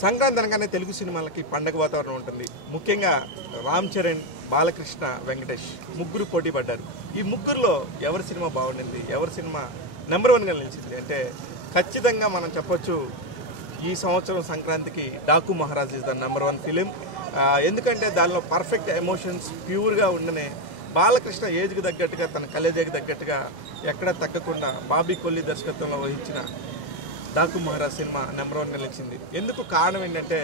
సంక్రాంతి అనగానే తెలుగు సినిమాలకి పండగ వాతావరణం ఉంటుంది. ముఖ్యంగా రామ్ చరణ్, బాలకృష్ణ, వెంకటేష్ ముగ్గురు పోటీ పడ్డారు. ఈ ముగ్గురులో ఎవరి సినిమా బాగుండింది, ఎవరి సినిమా నెంబర్ 1గా నిలిచింది అంటే ఖచ్చితంగా మనం చెప్పొచ్చు ఈ సంవత్సరం సంక్రాంతికి Daaku Maharaj is the number 1 film. ఎందుకంటే దానిలో పర్ఫెక్ట్ ఎమోషన్స్ ప్యూర్గా ఉండనే బాలకృష్ణ ఏజ్కి తగ్గట్టుగా తన కలేజాకి తగ్గట్టుగా ఎక్కడ తగ్గకుండా బాబీ కొల్లి దర్శకత్వంలో వహించిన డాకు మహారాజ్ సినిమా నెంబర్ 1 నిలిచింది. ఎందుకు కారణం ఏంటంటే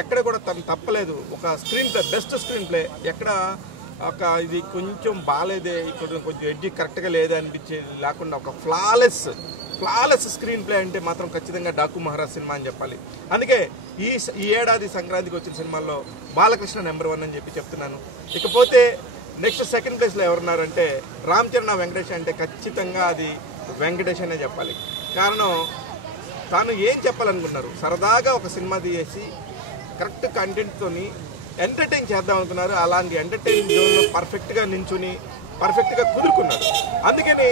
ఎక్కడ కూడా తను తప్పలేదు. ఒక screen play, best screen play, ఎక్కడ ఒక ఇది కొంచెం బాగాలేదే, ఇక్కడ కొంచెం ఎడ్జి కరెక్ట్గా లేదే అనిపించేది లేకుండా ఒక ఫ్లాలెస్ స్క్రీన్ ప్లే అంటే మాత్రం ఖచ్చితంగా డాకు మహారాజ్ సినిమా అని చెప్పాలి. అందుకే ఈ ఏడాది సంక్రాంతికి వచ్చిన సినిమాల్లో బాలకృష్ణ నెంబర్ 1 అని చెప్తున్నాను. ఇకపోతే నెక్స్ట్ సెకండ్ ప్లేస్లో ఎవరున్నారంటే రామ్ చరణ్, వెంకటేష్ అంటే ఖచ్చితంగా అది వెంకటేష్ అనే చెప్పాలి. కారణం తాను ఏం చెప్పాలనుకున్నారు, సరదాగా ఒక సినిమా తీసి కరెక్ట్ కంటెంట్తోని ఎంటర్టైన్ చేద్దాం అనుకున్నారు. అలాంటి ఎంటర్టైన్ జోన్లో పర్ఫెక్ట్గా నించుని పర్ఫెక్ట్గా కుదురుకున్నారు. అందుకని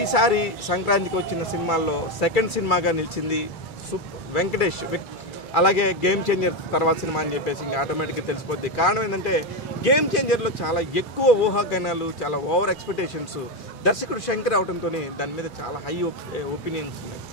ఈసారి సంక్రాంతికి వచ్చిన సినిమాల్లో సెకండ్ సినిమాగా నిలిచింది వెంకటేష్. అలాగే గేమ్ చేంజర్ తర్వాత సినిమా అని చెప్పేసి ఇంకా ఆటోమేటిక్గా తెలిసిపోద్ది. కారణం ఏంటంటే గేమ్ చేంజర్లో చాలా ఎక్కువ ఊహాగానాలు, చాలా ఓవర్ ఎక్స్పెక్టేషన్స్, దర్శకుడు శంకర్ అవడంతో దాని మీద చాలా హై ఒపీనియన్స్ ఉన్నాయి.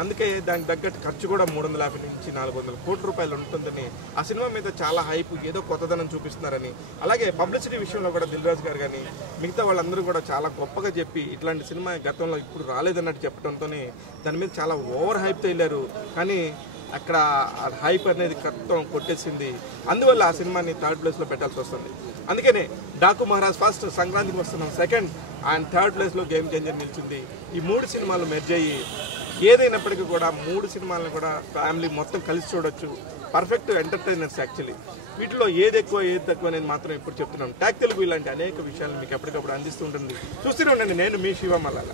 అందుకే దానికి తగ్గట్టు ఖర్చు కూడా 350 నుంచి 400 కోట్ల రూపాయలు ఉంటుందని ఆ సినిమా మీద చాలా హైప్, ఏదో కొత్తదనం చూపిస్తున్నారని. అలాగే పబ్లిసిటీ విషయంలో కూడా దిల్ రాజు గారు కానీ మిగతా వాళ్ళందరూ కూడా చాలా గొప్పగా చెప్పి ఇట్లాంటి సినిమా గతంలో ఇప్పుడు రాలేదన్నట్టు చెప్పడంతో దాని మీద చాలా ఓవర్ హైప్తో వెళ్ళారు. కానీ అక్కడ హైప్ అనేది కట్టం కొట్టేసింది. అందువల్ల ఆ సినిమాని థర్డ్ ప్లేస్లో పెట్టాల్సి వస్తుంది. అందుకనే డాకు మహారాజ్ ఫస్ట్, సంక్రాంతికి వస్తున్నాం సెకండ్, అండ్ థర్డ్ ప్లేస్లో గేమ్ చేంజర్ నిలిచింది. ఈ 3 సినిమాలు మెర్జ్ అయ్యి ఏదైనప్పటికీ కూడా 3 సినిమాలను కూడా ఫ్యామిలీ మొత్తం కలిసి చూడొచ్చు. Perfect entertainers actually. వీటిలో ఏది ఎక్కువ ఏది తక్కువ అనేది మాత్రం ఇప్పుడు చెప్తున్నాం. టాక్ తెలుగు ఇలాంటి అనేక విషయాలు మీకు ఎప్పటికప్పుడు అందిస్తూ ఉంటుంది. చూస్తూనే ఉండండి. నేను మీ శివ మల్లాల.